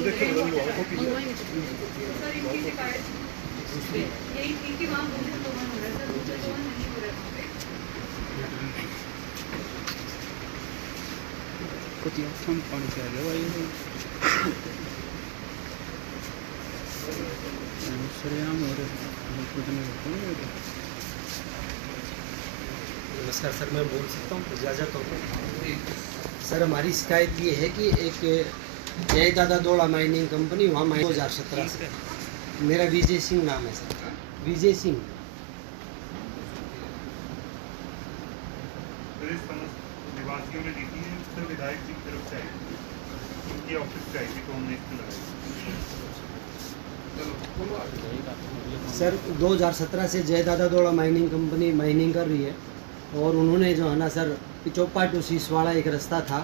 इनकी शिकायत यही थी कि वहाँ भूमि दोहन हो रहा है सर, भूमि दोहन नहीं हो रहा है वहाँ पे। नमस्कार सर, मैं बोल सकता हूँ इजाज़त हो? सर हमारी शिकायत ये है कि एक जय दादा दौड़ा माइनिंग कंपनी वहाँ 2017 से, मेरा विजय सिंह नाम है सर, विजय सिंह। निवासियों ने लिखी है सर, विधायक जी की तरफ से आई, उनकी ऑफिस से आई थी, तो हमने इसको लगाई। सर 2017 से जय दादा दौड़ा माइनिंग कंपनी माइनिंग कर रही है, और उन्होंने जो है ना सर पिचोपा टू सीसवाड़ा एक रास्ता था,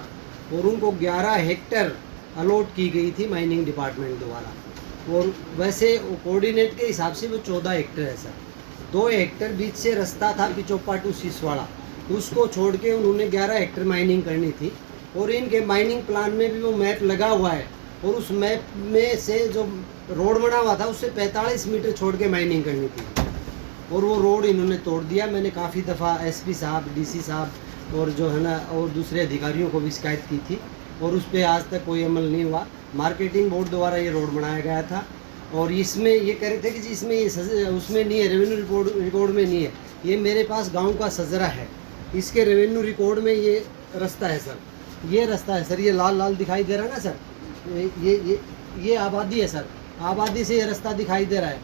और उनको 11 हेक्टेयर अलॉट की गई थी माइनिंग डिपार्टमेंट द्वारा, और वैसे कोऑर्डिनेट के हिसाब से वो 14 हेक्टेयर है सर। 2 हेक्टेयर बीच से रास्ता था पिचोपा टू सीसवाड़ा, उसको छोड़ के उन्होंने 11 हेक्टेयर माइनिंग करनी थी, और इनके माइनिंग प्लान में भी वो मैप लगा हुआ है, और उस मैप में से जो रोड बना हुआ था उससे 45 मीटर छोड़ के माइनिंग करनी थी, और वो रोड इन्होंने तोड़ दिया। मैंने काफ़ी दफ़ा एसपी साहब, डीसी साहब और जो है ना और दूसरे अधिकारियों को भी शिकायत की थी, और उस पर आज तक कोई अमल नहीं हुआ। मार्केटिंग बोर्ड द्वारा ये रोड बनाया गया था, और इसमें ये कह रहे थे कि जी इसमें ये उसमें नहीं है, रेवेन्यू रिकॉर्ड में नहीं है। ये मेरे पास गाँव का सजरा है, इसके रेवेन्यू रिकॉर्ड में ये रास्ता है सर, ये रास्ता है सर, ये लाल लाल दिखाई दे रहा है ना सर, ये आबादी है सर, आबादी से ये रास्ता दिखाई दे रहा है,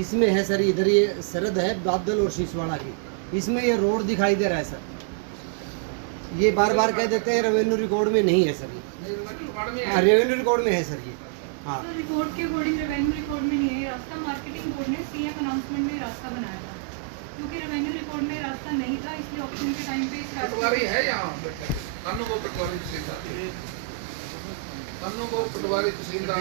इसमें है सर, इधर ये सरहद है बादल और सीसवाड़ा की, इसमें ये रोड दिखाई दे रहा है सर। ये बार बार कह देते हैं रेवेन्यू रिकॉर्ड में नहीं है सर, ये रेवेन्यू रिकॉर्ड में है सर ये। हाँ सर रिकॉर्ड के अकॉर्डिंग रेवेन्यू रिकॉर्ड में नहीं है ये रास्ता, मार्केटिंग बोर्ड ने सीएम अनाउंसमेंट में रास्ता बनाया था, क्योंकि रेवेन्यू रिकॉर्ड में रास्ता नहीं था, इसलिए ऑप्शन के टाइम पे इस पटवारी है यहाँ पटवारी तहसीलदार, पटवारी तहसीलदार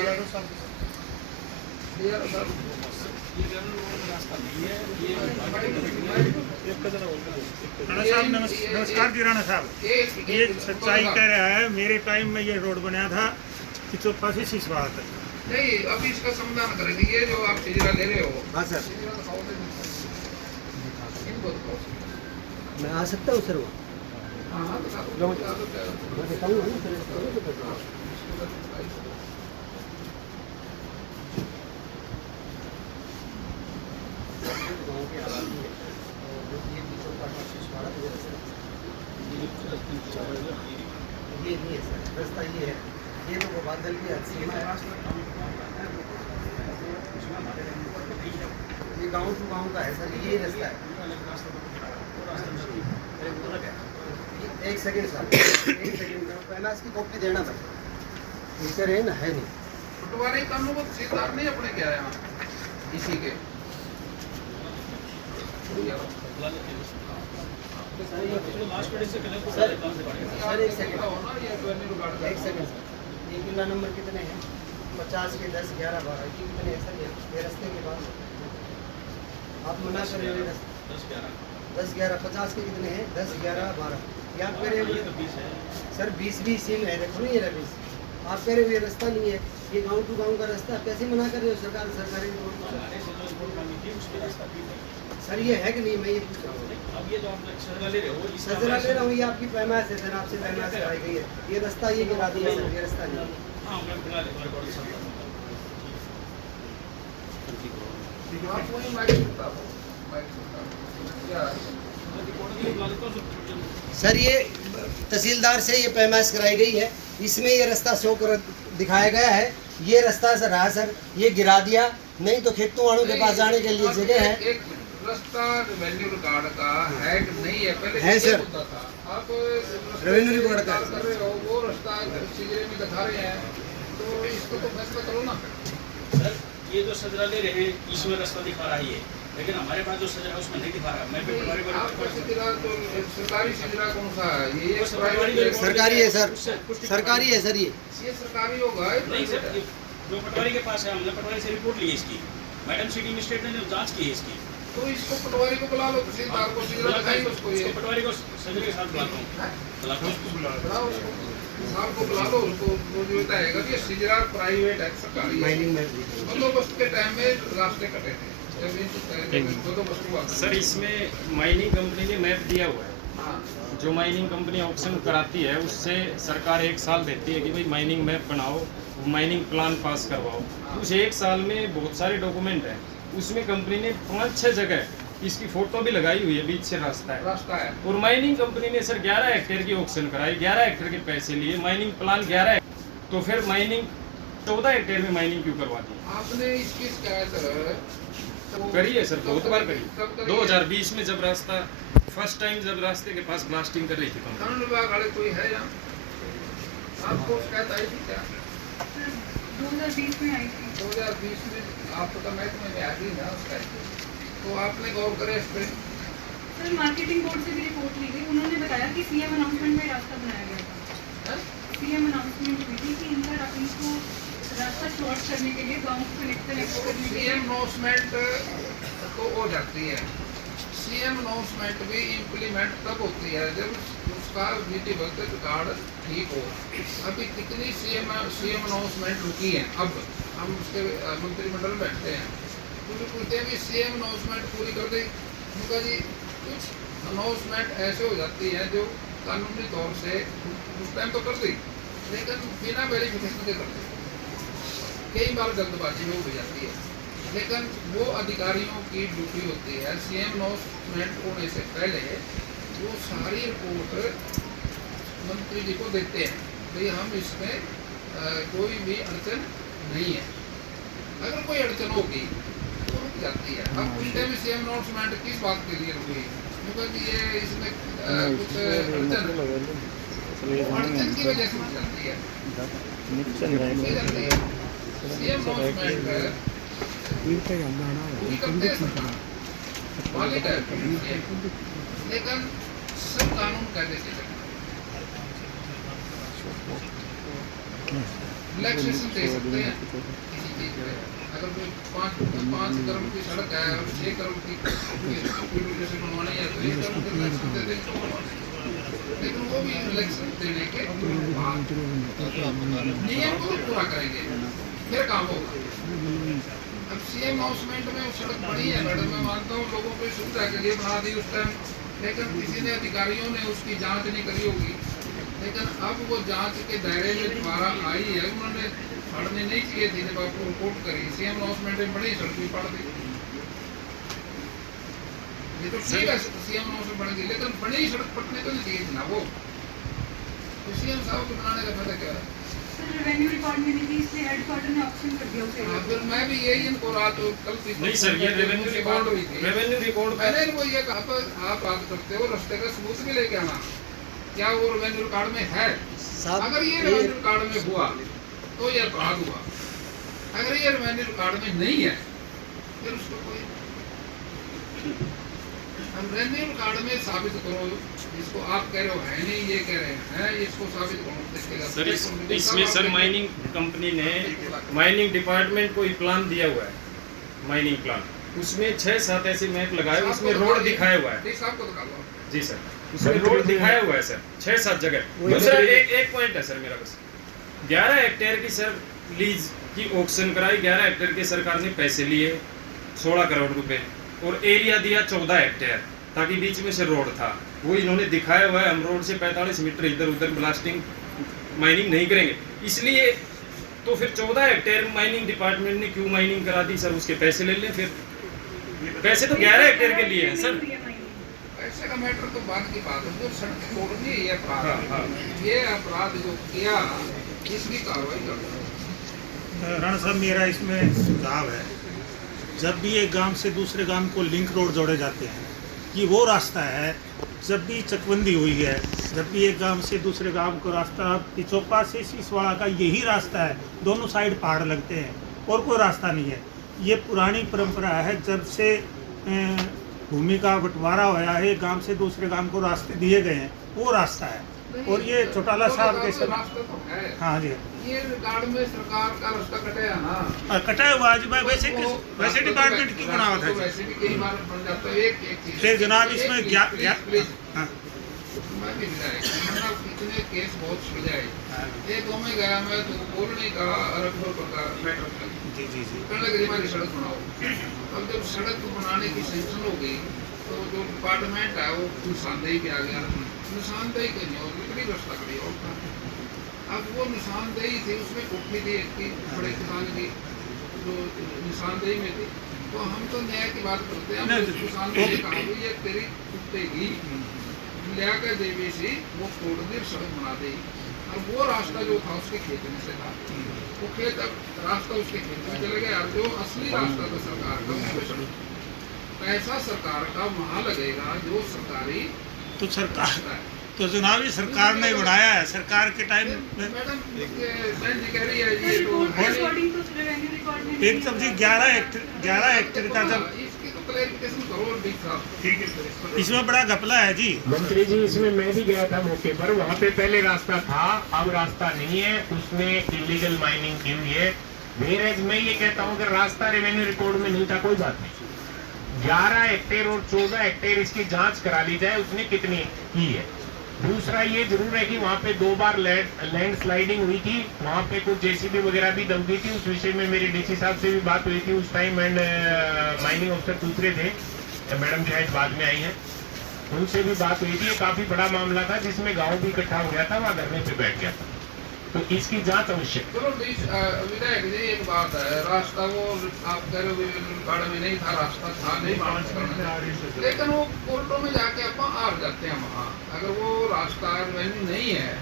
राणा साहब नमस्कार जी। राणा साहब ये सच्चाई कह रहा है, मेरे टाइम में ये रोड बनाया था पिचोपा से सीसवाड़ा तक। नहीं, अभी इसका समाधान करेंगे। ये जो आप सिजरा ले रहे हो, हाँ सर, मैं आ सकता हूँ सर? वो मैं बताऊँ ना सर, ये नहीं है सर, रास्ता ये है, ये तो वो बादल की सीमा है, ये गांव टू गांव का है सर, ये रास्ता है। एक सेकंड सर, एक सेकंड पहला इसकी कॉपी देना भाई, इनका रेन है नहीं। पटवारी कानून को तहसीलदार नहीं अपने क्या है यहाँ इसी के सर एक सेकंड ये किला नंबर कितने हैं? 50 के 10 11 12 ये कितने हैं सर? ये रास्ते के बाद आप मना कर रहे हो 10 11 50 के कितने हैं? 10 11 12 ये आप कह रहे हो सर 20 सीन है, देखो नहीं ये 20 आप कह रहे हो ये रास्ता नहीं है, ये गांव टू गांव का रास्ता, कैसे मना कर रहे हो? सरकारी रोड सर ये है कि नहीं, मैं ये पूछ रहा हूँ। अब ये जो आप सजरा ले रहे हो, सजरा ले रहा हूँ, ये आपकी पैमाइश है सर, आपसे पैमाइश कराई गई है, ये रास्ता ये गिरा दिया सर, ये रास्ता नहीं। हाँ मैं फिलहाल एक बार रिकॉर्ड करता हूँ। आप वही माइक सुनता हो, क्या सर ये तहसीलदार से ये पैमाइश कराई गई है, इसमें ये रास्ता शो कर दिखाया गया है, ये रास्ता सर रहा सर, ये गिरा दिया, नहीं तो खेतों वालों के पास जाने के लिए जगह है। एक रास्ता रेवेन्यू रिकॉर्ड का है कि नहीं है? पहले है सर, आप रेवेन्यू रिकॉर्ड का कर रहे हो, वो रास्ता सिजरे में दिखा रहे हैं, तो इसको तो फैसला करो ना। सर ये जो सजरा ले रहे हैं इसमें रास्ता दिखा रहा है ये, लेकिन हमारे पास जो सजरा है उसमें नहीं दिखा रहा। मैं भी आपका सिजरा तो सरकारी सिजरा कौन सा है? ये सरकारी है सर, सरकारी है सर, ये सरकारी होगा। नहीं सर, जो पटवारी के पास है, हमने पटवारी से रिपोर्ट ली है इसकी, मैडम सिटी मजिस्ट्रेट ने जो जांच की है इसकी, तो इसको पटवारी को बुला लो, तहसीलदार को, सिजरा दिखाएंगे उसको, ये उसको पटवारी को सजरे के साथ बुलाता हूँ, बुलाता हूँ। बुलाओ उसको, साहब को बुला लो, उसको वो जो बताएगा कि सिजरा प्राइवेट है, सरकारी है। माइनिंग में बंदोबस्त के टाइम में रास्ते कटे थे, जब बंदोबस्त हुआ था। सर इसमें माइनिंग कंपनी ने मैप दिया हुआ है, हाँ, जो माइनिंग कंपनी ऑक्शन कराती है उससे सरकार 1 साल देती है कि भाई माइनिंग मैप बनाओ, माइनिंग प्लान पास करवाओ। उस 1 साल में बहुत सारे डॉक्यूमेंट हैं, उसमें कंपनी ने 5-6 जगह इसकी फोटो भी लगाई हुई है, बीच से रास्ता है। रास्ता है। और माइनिंग कंपनी ने सर 11 हेक्टेयर की ऑक्शन कराई, 11 हेक्टेयर के पैसे लिए, माइनिंग प्लान 11 तो फिर माइनिंग 14 हेक्टेयर में माइनिंग क्यों करवा दी? आपने इसकी शिकायत करी है सर, बहुत बार करी। कब करी है? 2020 में जब रास्ता फर्स्ट टाइम जब रास्ते के पास ब्लास्टिंग कर रही थी कंपनी। कानून विभाग वाले कोई है यहाँ? आपको शिकायत आई थी क्या? 2020 में आई थी। 2020 में आपको तो महकमे में आ गई ना उस टाइम, तो आपने गौर करे इस पे? सर मार्केटिंग बोर्ड से भी रिपोर्ट ली गई, उन्होंने बताया कि सीएम अनाउंसमेंट में रास्ता बनाया गया था। हैं? सीएम अनाउंसमेंट हुई थी कि इनको रास्ता शॉर्ट करने के लिए गाँव को कनेक्ट करने के लिए सीएम अनाउंसमेंट तो हो जाती है, सीएम अनाउंसमेंट भी इम्प्लीमेंट तब होती है जब उसका विधिवत कार्ड ठीक हो। अभी कितनी सीएम अनाउंसमेंट रुकी है, अब हम उसके मंत्रिमंडल में बैठते हैं, मुझे पूछते हैं कि सीएम अनाउंसमेंट पूरी कर दी। उनका जी कुछ अनाउंसमेंट ऐसे हो जाती है जो कानूनी तौर से उस टाइम तो कर दी, लेकिन बिना वेरिफिकेशन के कर दी, कई बार जल्दबाजी में हो जाती है। लेकिन वो अधिकारियों की ड्यूटी होती है, सीएम अनाउंसमेंट होने से पहले वो सारी रिपोर्ट मंत्री जी को देते हैं, भाई हम इसमें कोई भी अड़चन नहीं है। अगर कोई अड़चन होगी तो रुक जाती है। अब उस टाइम सीएम अनाउंसमेंट किस बात के लिए रुकी? क्योंकि ये इसमें कुछ अड़चन की वजह से रुक जाती है। सीएम अनाउंसमेंट पूरी करते हैं सरकार, मालिक है, लेकिन सब कानून कायदे से रिलैक्सेशन दे सकते हैं किसी चीज पे। अगर कोई 5 करोड़ की सड़क है और 6 करोड़ की बनवानी है तो 1 करोड़ के रिलैक्सेशन दे देंगे, लेकिन वो भी रिलैक्सेशन देने के बाद नियम को पूरा करेंगे, फिर काम होगा। अब सीएम अनाउंसमेंट में वो सड़क बड़ी है मैडम, मैं मानता हूँ लोगों को सुविधा के लिए बना दी उस टाइम, लेकिन किसी ने अधिकारियों ने उसकी जांच नहीं करी होगी। लेकिन अब वो जांच के दायरे में दोबारा आई है, उन्होंने पढ़ने नहीं चाहिए थी, जब आपको रिपोर्ट करी सीएम अनाउंसमेंट में बड़ी सड़क भी पढ़ दी। ये तो ठीक है सीएम अनाउंसमेंट बन गई, लेकिन बड़ी सड़क पढ़ने तो नहीं चाहिए थी ना वो, तो सीएम साहब को बनाने का फायदा क्या है? रेवेन्यू रिकॉर्ड में नहीं थी, इसलिए हेडक्वार्टर ने ऑप्शन कर दिया उसे। हाँ, फिर मैं भी यही इनको रात कल नहीं सर, ये रेवेन्यू रिकॉर्ड मैंने इनको ये कहा था, आप बात करते हो रास्ते का सबूत भी लेके आना, क्या वो रेवेन्यू रिकॉर्ड में है? अगर ये रेवेन्यू रिकॉर्ड में हुआ तो ये अपराध हुआ, अगर ये रेवेन्यू रिकॉर्ड में नहीं है फिर उसको कोई रेवेन्यू रिकॉर्ड में साबित करो, इसको आप कह रहे हो है नहीं, ये कह रहे हैं इसको साबित करो। सर इसमें सर माइनिंग कंपनी ने माइनिंग डिपार्टमेंट को प्लान दिया हुआ है, माइनिंग प्लान, उसमें 6-7 ऐसे मैप लगाए, उसमें रोड दिखाया हुआ है। जी सर, उसमें रोड दिखाया हुआ है सर 6-7 जगह। दूसरा एक पॉइंट है सर मेरा, बस 11 हेक्टेयर की सर लीज की ऑक्शन कराई, 11 हेक्टेयर के सरकार ने पैसे लिए 16 करोड़ रुपए, और एरिया दिया 14 हेक्टेयर, ताकि बीच में से रोड था, वो इन्होंने दिखाया हुआ है। हम रोड से 45 मीटर इधर उधर ब्लास्टिंग माइनिंग नहीं करेंगे, इसलिए तो फिर 14 हेक्टेयर माइनिंग डिपार्टमेंट ने क्यों माइनिंग करा दी सर? उसके पैसे ले लें, फिर पैसे तो 11 हेक्टेयर के लिए हैं सर। पैसे का मैटर तो बाद की बात है, जो सड़क तोड़नी है ये अपराध, हाँ। ये अपराध जो किया इसकी कार्रवाई करना। राणा साहब मेरा इसमें सुझाव है, जब भी एक गांव से दूसरे गांव को लिंक रोड जोड़े जाते हैं, ये वो रास्ता है, जब भी चकबंदी हुई है, जब भी एक गांव से दूसरे गांव को रास्ता पिछोपा से सिसवाड़ा का यही रास्ता है, दोनों साइड पहाड़ लगते हैं और कोई रास्ता नहीं है। ये पुरानी परंपरा है, जब से भूमि का बंटवारा होया है, एक गांव से दूसरे गांव को रास्ते दिए गए हैं, वो रास्ता है। और ये चौटाला साहब के सब रास्ता तो है। हाँ जी ये रिकॉर्ड में सरकार का रास्ता कटाया ना, कटा हुआ आज भाई वैसे डिपार्टमेंट क्यों बना हुआ था तो जी? वैसे भी कई बार बन जाता है एक चीज। फिर जनाब इसमें प्लीज हाँ मैं भी विधायक मतलब इतने केस बहुत सुलझाए। एक दो में गया मैं तो बोलने का अरब का मैटर जी जी जी कहने लगे हमारी सड़क बनाओ। अब जब सड़क बनाने की सेंक्शन हो गई तो जो डिपार्टमेंट है वो निशानदेही पे आ गया। निशानदेही के नहीं और निकली रास्ता करी और था। अब वो निशानदेही थी उसमें कोठी थी एक की बड़े किसान की जो निशानदेही में थी। तो हम तो न्याय की बात करते हैं, हम किसान ने कहा भाई ये तेरी टूटेगी लिया कर JVC वो तोड़ दी सड़क बना दी। और वो रास्ता जो था उसके खेत में से था, वो खेत अब रास्ता उसके खेत में चले गया। जो असली रास्ता था सरकार का उसमें पैसा सरकार का वहाँ लगेगा जो सरकारी तो सरकार रास्ता है। तो जनाब ये सरकार ने बनाया है, सरकार के टाइम में मैडम बहन जी कह रही है सर ये रिपोर्ट तो अकॉर्डिंग टू रेवेन्यू रिकॉर्ड में एक तब जी 11 हेक्टेयर का जब इसकी तो क्लैरिफिकेशन करो डी साहब। ठीक है इसमें बड़ा घपला है जी। मंत्री जी इसमें मैं भी गया था मौके पर, वहाँ पे पहले रास्ता था, अब रास्ता नहीं है, उसने इलीगल माइनिंग की हुई है। वेरएज मैं ये कहता हूँ कि रास्ता रेवेन्यू रिकॉर्ड में नहीं था, कोई बात नहीं। 11 हेक्टेयर और 14 हेक्टेयर इसकी जांच करा ली जाए उसने कितनी की है। दूसरा ये जरूर है कि वहाँ पे 2 बार लैंड स्लाइडिंग हुई थी, वहाँ पे कुछ JCB वगैरह भी दब गई थी। उस विषय में मेरी DC साहब से भी बात हुई थी उस टाइम, एंड माइनिंग अफसर दूसरे थे, मैडम शायद बाद में आई हैं, उनसे भी बात हुई थी। ये काफी बड़ा मामला था जिसमें गाँव भी इकट्ठा हो गया था, वहाँ धरने पे बैठ गया था, तो इसकी जांच आवश्यक। चलो विधायक जी एक बात है, रास्ता वो आप कह रहे हो रिकॉर्ड में नहीं था, रास्ता था नहीं मानस करना, लेकिन वो कोर्टों में जाके अपन हार जाते हैं। वहाँ अगर वो रास्ता रेवेन्यू नहीं है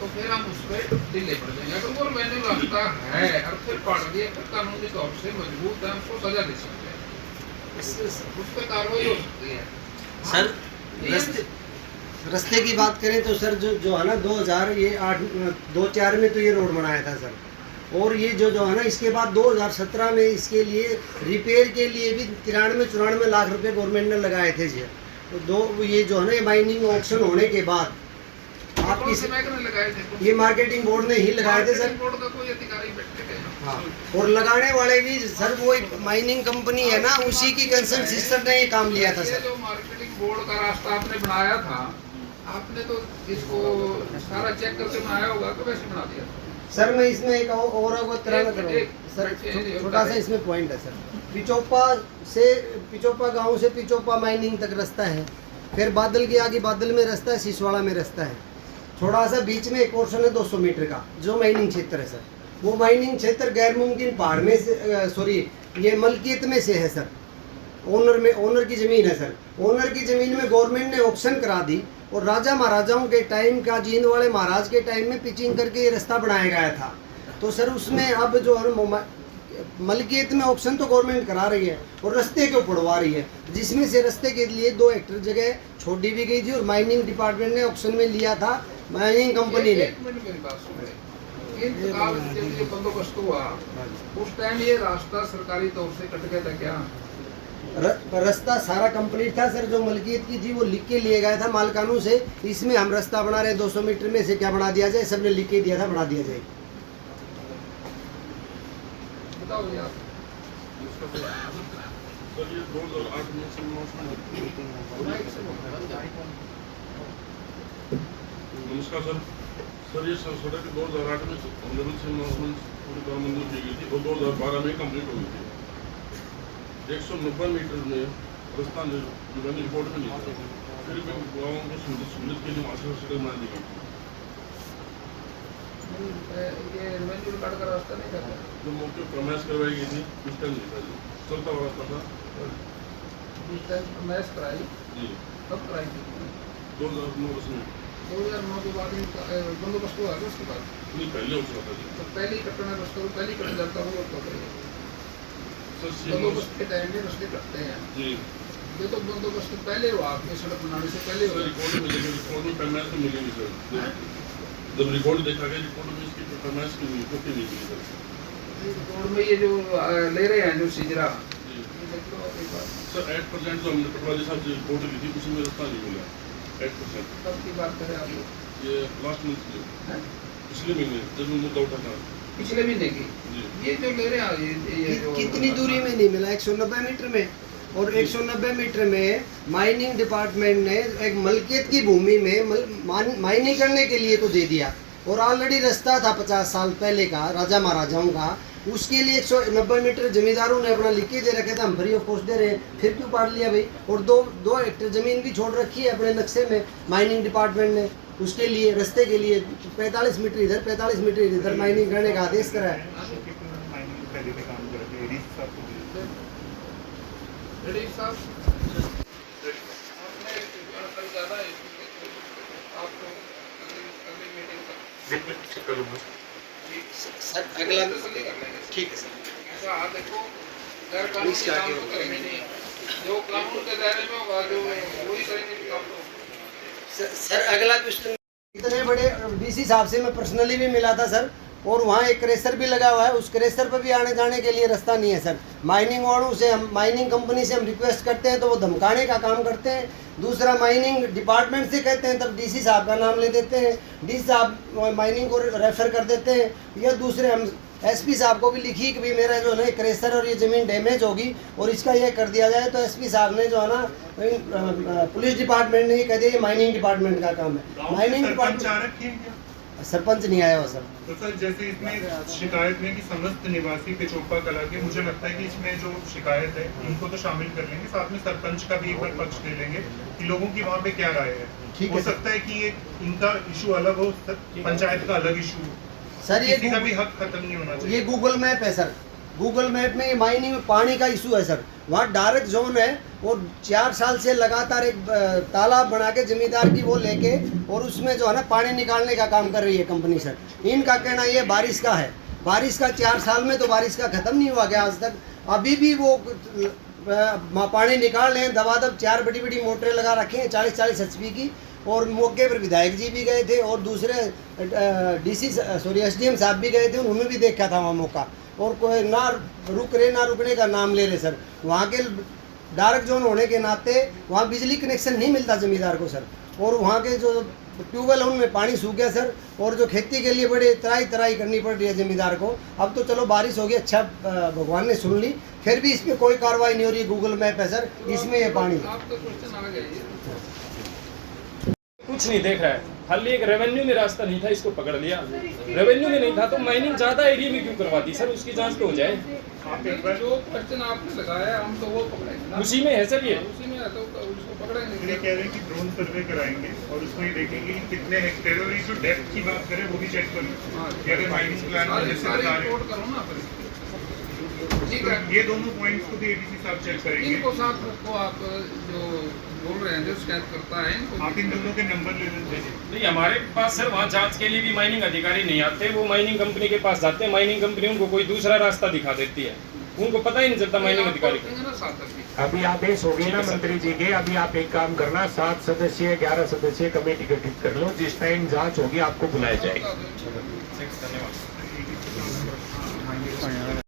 तो फिर हम उस पर ढीले पड़ जाएंगे। अगर वो रेवेन्यू रास्ता है और फिर पड़ दिए फिर कानूनी तौर से मजबूत है, उसको सजा दे सकते हैं, उस पर कार्रवाई हो सकती है। सर रास्ते की बात करें तो सर जो है ना 2004 में तो ये रोड बनाया था सर, और ये जो है ना इसके बाद 2017 में इसके लिए रिपेयर के लिए भी 93-94 लाख रुपए गवर्नमेंट ने लगाए थे जी। तो ये जो है ना माइनिंग ऑक्शन होने के बाद आपकी लगाए थे ये मार्केटिंग बोर्ड ने ही लगाए थे सर। बोर्ड का कोई अधिकारी बैठे थे। हाँ, और लगाने वाले भी सर वो माइनिंग कंपनी है ना, उसी की कंसर्न सिस्टर ने ये काम लिया था सर। जो मार्केटिंग बोर्ड का रास्ता आपने बनाया था, आपने तो इसको सारा चेक करके बनाया होगा तो वैसे बना दिया। सर मैं इसमें एक और कराना करूँगा सर, छोटा सा इसमें पॉइंट है सर। पिचोपा गांव से पिचोपा माइनिंग तक रास्ता है, फिर बादल के आगे बादल में रास्ता है, सिसवाड़ा में रास्ता है, थोड़ा सा बीच में एक पोर्शन है 200 मीटर का जो माइनिंग क्षेत्र है सर। वो माइनिंग क्षेत्र गैर मुमकिन पहाड़ में से सॉरी ये मलकियत में से है सर, ओनर की ज़मीन है सर। ओनर की ज़मीन में गवर्नमेंट ने ऑक्शन करा दी, और राजा महाराजाओं के टाइम का, जींद वाले महाराज के टाइम में पिचिंग करके ये रास्ता बनाया गया था। तो सर उसमें अब जो है मलकियत में ऑक्शन तो गवर्नमेंट करा रही है और रास्ते को पड़वा रही है, जिसमें से रास्ते के लिए 2 हेक्टेयर जगह छोड़ दी भी गई थी, और माइनिंग डिपार्टमेंट ने ऑक्शन में लिया था, माइनिंग कंपनी ने। मेरी बात सुनिए, इंतकाल जब ये बंदोबस्त हुआ उस टाइम ये रास्ता सरकारी तौर से कट गया था क्या? रास्ता सारा कंप्लीट था सर, जो मलकियत की थी वो लिख के लिए गया था मालकानों से, इसमें हम रास्ता बना रहे 200 मीटर में से क्या बना दिया जाए, सबने लिख के दिया था बना दिया जाए। बताओ यार नमस्कार सर ये सड़क 2008 में ऑनरेबल से अनाउंसमेंट पूरी तरह मंजूर की गई थी और 2012 में कंप्लीट हो गई थी। 190 मीटर में रास्ता जो मैंने रिपोर्ट में लिखा था, फिर भी गाँवों को सहूलियत के लिए वहाँ से सड़क बना दी गई। ये रेवेन्यू रिकॉर्ड का रास्ता नहीं था जो मौके पर प्रमाइश करवाई गई थी उस टाइम नहीं था जी, चलता हुआ रास्ता था मैच कराई जी। कब कराई थी? 2009 में 2009 के बाद बंदोबस्त हुआ है उसके बाद नहीं पहले हो चुका था जी। तो पहले ही कटना रास्ता तो पहले ही कट जाता होगा तो सर बंदोबस्त के टाइम में रास्ते कटते हैं जी ये तो बंदोबस्त पहले हुआ, आपके सड़क बनाने से पहले हुआ। रिकॉर्ड में लेकिन रिकॉर्ड में पैमाइश तो मिलेगी सर, जब रिकॉर्ड देखा गया रिकॉर्ड में इसकी पैमाइश की नहीं कॉपी नहीं मिली सर। रिकॉर्ड में ये जो ले रहे हैं जो सिजरा जी ये देख लो एक बार सर 8% जो हमने पटवारी साहब से रिपोर्ट ली थी उसमें रास्ता नहीं मिला 8%। कब की बात करें आप लोग? ये लास्ट मंथ की पिछले महीने जब मुद्दा उठा था पिछले महीने की जी। ये जो ले रहे हैं ये जो कितनी दूरी में नहीं मिला? 190 मीटर में। और 190 मीटर में माइनिंग डिपार्टमेंट ने एक मलकियत की भूमि में माइनिंग करने के लिए तो दे दिया, और ऑलरेडी रास्ता था 50 साल पहले का राजा महाराजाओं का, उसके लिए 190 मीटर जमींदारों ने अपना लिख के दे रखे था, हम फ्री ऑफ कॉस्ट दे रहे हैं, फिर क्यों पाड़ लिया भाई? और दो हेक्टेयर ज़मीन भी छोड़ रखी है अपने नक्शे में माइनिंग डिपार्टमेंट ने, उसके लिए रास्ते के लिए 45 मीटर इधर 45 मीटर इधर माइनिंग करने का आदेश करा है। रेडी साहब आपने कल ज़्यादा है आपको अगली मीटिंग तक सर अगला तसल्ली कर लेंगे। ठीक है सर। ऐसा आप देखो गैर कानूनी काम तो करेंगे नहीं, जो कानून के दायरे में होगा जो वही करेंगे काम तो। सर अगला क्वेश्चन, इतने बड़े डीसी साहब से मैं पर्सनली भी मिला था सर, और वहाँ एक क्रेशर भी लगा हुआ है, उस क्रेशर पर भी आने जाने के लिए रास्ता नहीं है सर। माइनिंग वालों से हम माइनिंग कंपनी से हम रिक्वेस्ट करते हैं तो वो धमकाने का काम करते हैं, दूसरा माइनिंग डिपार्टमेंट से कहते हैं तब डीसी साहब का नाम ले देते हैं, डीसी साहब माइनिंग को रेफर कर देते हैं, या दूसरे हम एसपी साहब को भी लिखी कि भाई मेरा जो है क्रेशर और ये ज़मीन डैमेज होगी और इसका ये कर दिया जाए, तो एसपी साहब ने जो है ना पुलिस डिपार्टमेंट ने कह दिया ये माइनिंग डिपार्टमेंट का काम है। माइनिंग डिपार्टमेंट सरपंच नहीं आया हुआ सर। तो सर जैसे इसमें शिकायत में कि समस्त निवासी पिछोपा कला के, मुझे लगता है कि इसमें जो शिकायत है इनको तो शामिल कर लेंगे, साथ में सरपंच का भी एक बार पक्ष ले लेंगे कि लोगों की वहाँ पे क्या राय है। ठीक हो है सकता है कि ये इनका इशू अलग हो, पंचायत का अलग इशू हो, सर। ये किसी का भी हक खत्म नहीं होना चाहिए। ये गूगल मैप है सर, गूगल मैप में ये माइनिंग में पानी का इशू है सर, वहाँ डायरेक्ट जोन है, और 4 साल से लगातार एक तालाब बना के जमींदार की वो लेके और उसमें जो है ना पानी निकालने का काम कर रही है कंपनी सर। इनका कहना ये बारिश का है, बारिश का 4 साल में तो बारिश का ख़त्म नहीं हुआ गया आज तक, अभी भी वो पानी निकाल रहे हैं दबादब। 4 बड़ी बड़ी मोटरें लगा रखी हैं 40-40 HP की, और मौके पर विधायक जी भी गए थे और दूसरे SDM साहब भी गए थे, उन्होंने भी देखा था वहाँ मौका, और कोई ना रुकने का नाम ले रहे सर। वहाँ के डायरेक्ट जोन होने के नाते वहाँ बिजली कनेक्शन नहीं मिलता ज़मींदार को सर, और वहाँ के जो ट्यूबवेल उनमें पानी सूख गया सर, और जो खेती के लिए बड़े तराई करनी पड़ रही है ज़मींदार को। अब तो चलो बारिश हो गई, अच्छा भगवान ने सुन ली, फिर भी इस पर कोई कार्रवाई नहीं हो रही। गूगल मैप है सर, इसमें ये पानी आपका क्वेश्चन आ गया कुछ नहीं देख रहा है, खाली एक रेवेन्यू में रास्ता नहीं था, इसको पकड़ लिया। रेवेन्यू में नहीं था तो माइनिंग ज्यादा एरिया में क्यों करवाती सर? उसकी जांच तो हो जाए। आप एक बार जो क्वेश्चन आपने लगाया हम तो वो पकड़ेंगे ना, उसी में है सर, ये उसी में है तो उसको ये पकड़ेंगे। कह रहे हैं कि ड्रोन सर्वे कराएंगे और उसमें ये देखेंगे कि कितने हेक्टेयर, और ये जो डेप्थ की बात करें वो भी चेक करें कि अगर माइनिंग प्लान में जैसे बता रहे रिपोर्ट करो ना फिर। ठीक है, हैं, ये दोनों पॉइंट्स को भी एडीसी साहब चेक करेंगे। इनको साथ रखो आप, जो बोल रहे हैं जो शिकायत करता है इनको। आप इन दोनों के नंबर ले लेंगे। नहीं, हमारे पास सर वहाँ जांच के लिए भी माइनिंग अधिकारी नहीं आते, वो माइनिंग कंपनी के पास जाते हैं, माइनिंग कंपनी उनको कोई दूसरा रास्ता दिखा देती है, उनको पता ही नहीं चलता माइनिंग अधिकारी को। रखेंगे ना साथ रखेंगे। अभी आदेश हो गए ना मंत्री जी के, अभी आप एक काम करना, 7 सदस्यीय 11 सदस्यीय कमेटी गठित कर लो, जिस टाइम जांच होगी आपको बुलाया जाएगा। धन्यवाद।